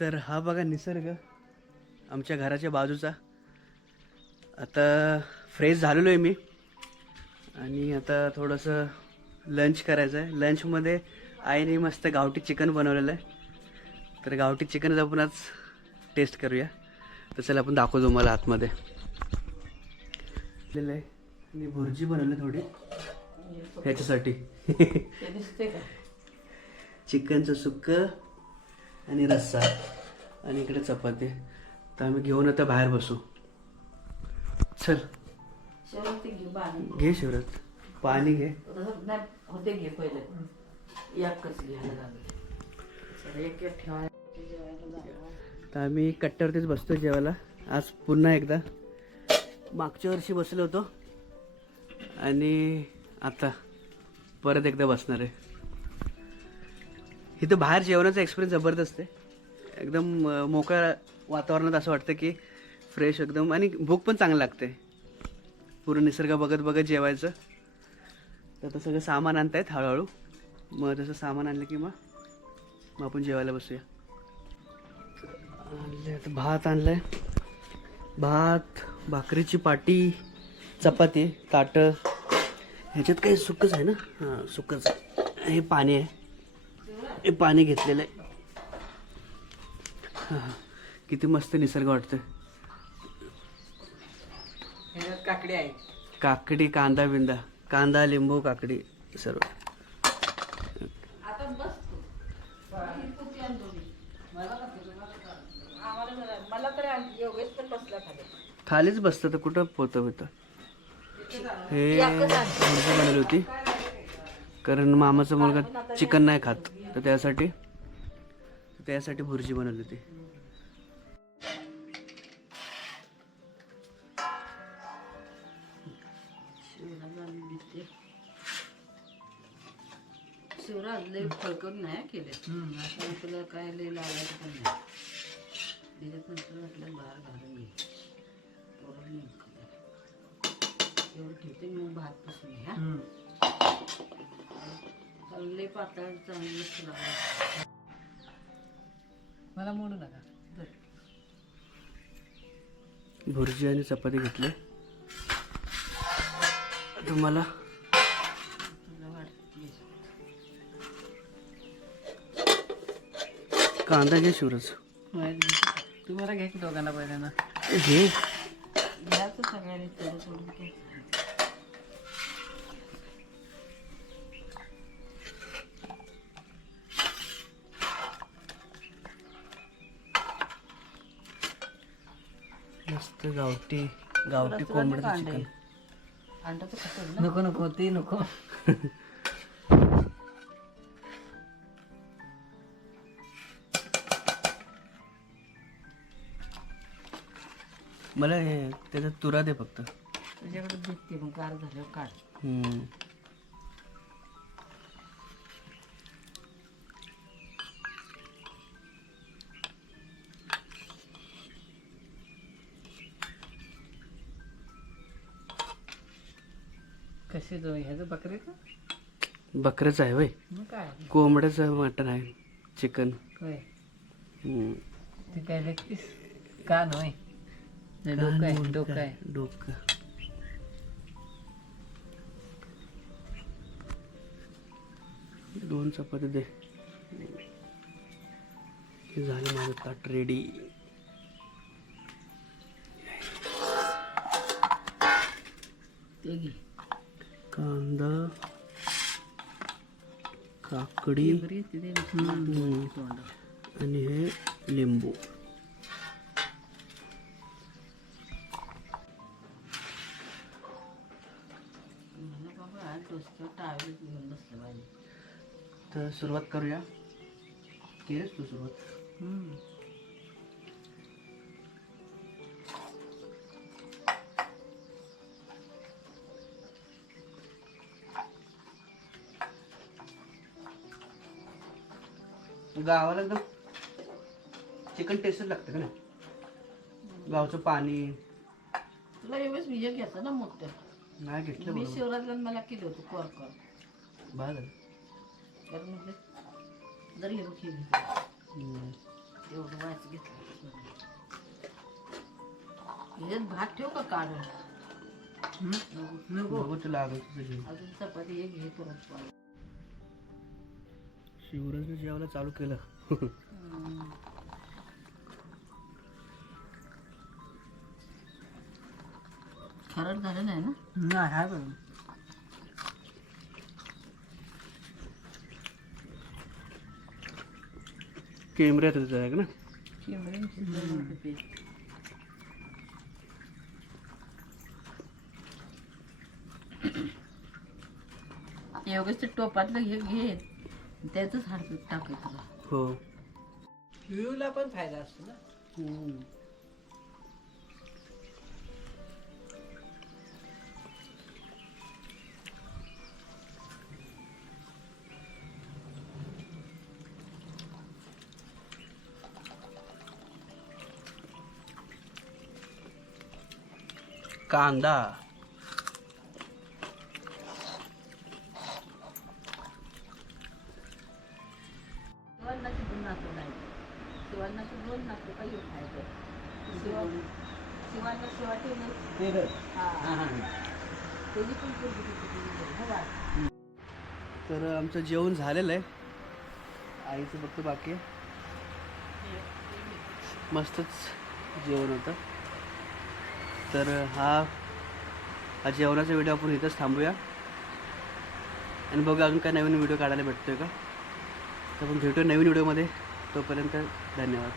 तर हा बघा निसर्ग आमच्या घराच्या बाजूचा. आता फ्रेश झालेलो आहे मी आणि आता थोडंसं लंच करायचं आहे. लंचमध्ये आईने मस्त गावठी चिकन बनवलेलं आहे. तर गावठी चिकन आपण आज टेस्ट करूया. तर चला आपण दाखवतो मला आतमध्ये आहे. आणि भुर्जी बनवली थोडी ह्याच्यासाठी चिकनचं सुक्कं आणि रस्सा आणि इकडे चपाती. तर आम्ही घेऊन आता बाहेर बसू. चल घे शिवराज पाणी घे. होते घे पहिले एकच घ्यायला. तर आम्ही कट्ट्यावरतीच बसतो जेवायला. आज पुन्हा एकदा मागच्या वर्षी बसलो होतो आणि आता परत एकदा बसणार आहे. इथं बाहेर जेवणाचा एक्सपिरियन्स जबरदस्त आहे. एकदम मोकळ्या वातावरणात असं वाटतं की फ्रेश एकदम, आणि भूक पण चांगली लागते. पूर्ण निसर्ग बघत बघत जेवायचं. तर आता सगळं सामान आणतायत हळूहळू. मग तसं सामान आणलं की मग आपण जेवायला बसूया. आणले आता भात आणलाय, भात, भाकरीची पाटी, चपाती, ताटं. ह्याच्यात काही सुकंच आहे ना? हां सुकंच. हे पाणी आहे, हे पाणी घेतलेलं आहे. हां किती मस्त निसर्ग वाटतं. काकडी आहे, काकडी, कांदा बिंदा, कांदा लिंबू काकडी सर्व. खालीच बसतं तर कुठं पोतं बितं. हे भुर्जी बनवली होती कारण मामाचा मुलगा चिकन नाही खात, तर त्यासाठी भुर्जी बनवली होती. शिवराज लय फळकून नाही केले. तुला काय लय लावायचं पण नाही. त्याच्यात नंतर म्हटलं बाहेर घालून घे एवढं ठेवते मी भात पासून घ्या. लय पातळ चांगलं लावा. मला मोडू नका. भुर्जी आणि चपाती घेतले. तुम्हाला कांदा घे शिवराज. तुम्हाला घ्या की दोघांना पहिल्यांदा घे. घ्यायचं सगळ्यांनी थोडं थोडं घ्या. मस्त गावठी कोंबड्याचं चिकन. अंडा तर खातो. नको नको ते नको. मला हे त्याच्यात तुरा दे फक्त. तुझ्याकडे देते मग गार झाल्यावर काढ. कसे जो ह्याचं बकरीचं बकऱ्याचं आहे होय. मग काय कोंबड्याचं मटण आहे, चिकन. होय ते काय लेगपीस कान होय. डोकं आहे, डोकं आहे. डोकं. दोन चपाती दे. हे झालं माझं ताट रेडी. ते घे. कांदा, काकडी आणि हे लिंबू. तर सुरुवात करूया. केलीस तू सुरुवात? गावाला एकदम चिकन टेस्टच लागतं का नाही? गावचं पाणी. तुला एवढंच विजय घ्यायचा ना मोठं. नाही घेतलं. मी शिवराजला मला केलं होतं कोर बरं तर म्हणजे जर हे बघ एवढं वाच घेतलं ह्याच्यात भात ठेव का काढून नको बघू तुला लागलं तुझं जेवण. अजून चपाती एक घे परत पाव. शिवराजने जेवायला चालू केलं. खरड झालं नाही ना नाही आहे बरं. केमऱ्यात तुझं आहे ना. चिमण्यांची जवळ पीठ. योगेश ते टोपातलं घे त्याचंच हाडपीठ टाकायचं तुला. हो. व्ह्यूला पण फायदा असतो ना. कांदा. शिवांनाचे 2 नातू नाही शिवांनाचे 2 नातू काही खायचं शिवांना शिवा ठेवलं त्याची पण पोरगी तिची हो बा. तर आमचं जेवण झालेलं आहे. आईचं फक्त बाकी आहे. मस्तच जेवण होतं. तर हा जेवणाचा व्हिडिओ आपण इथंच थांबूया आणि बघूया अजून काय नवीन व्हिडिओ काढायला भेटतोय का. तर आपण भेटूया नवीन व्हिडिओमध्ये. तोपर्यंत धन्यवाद.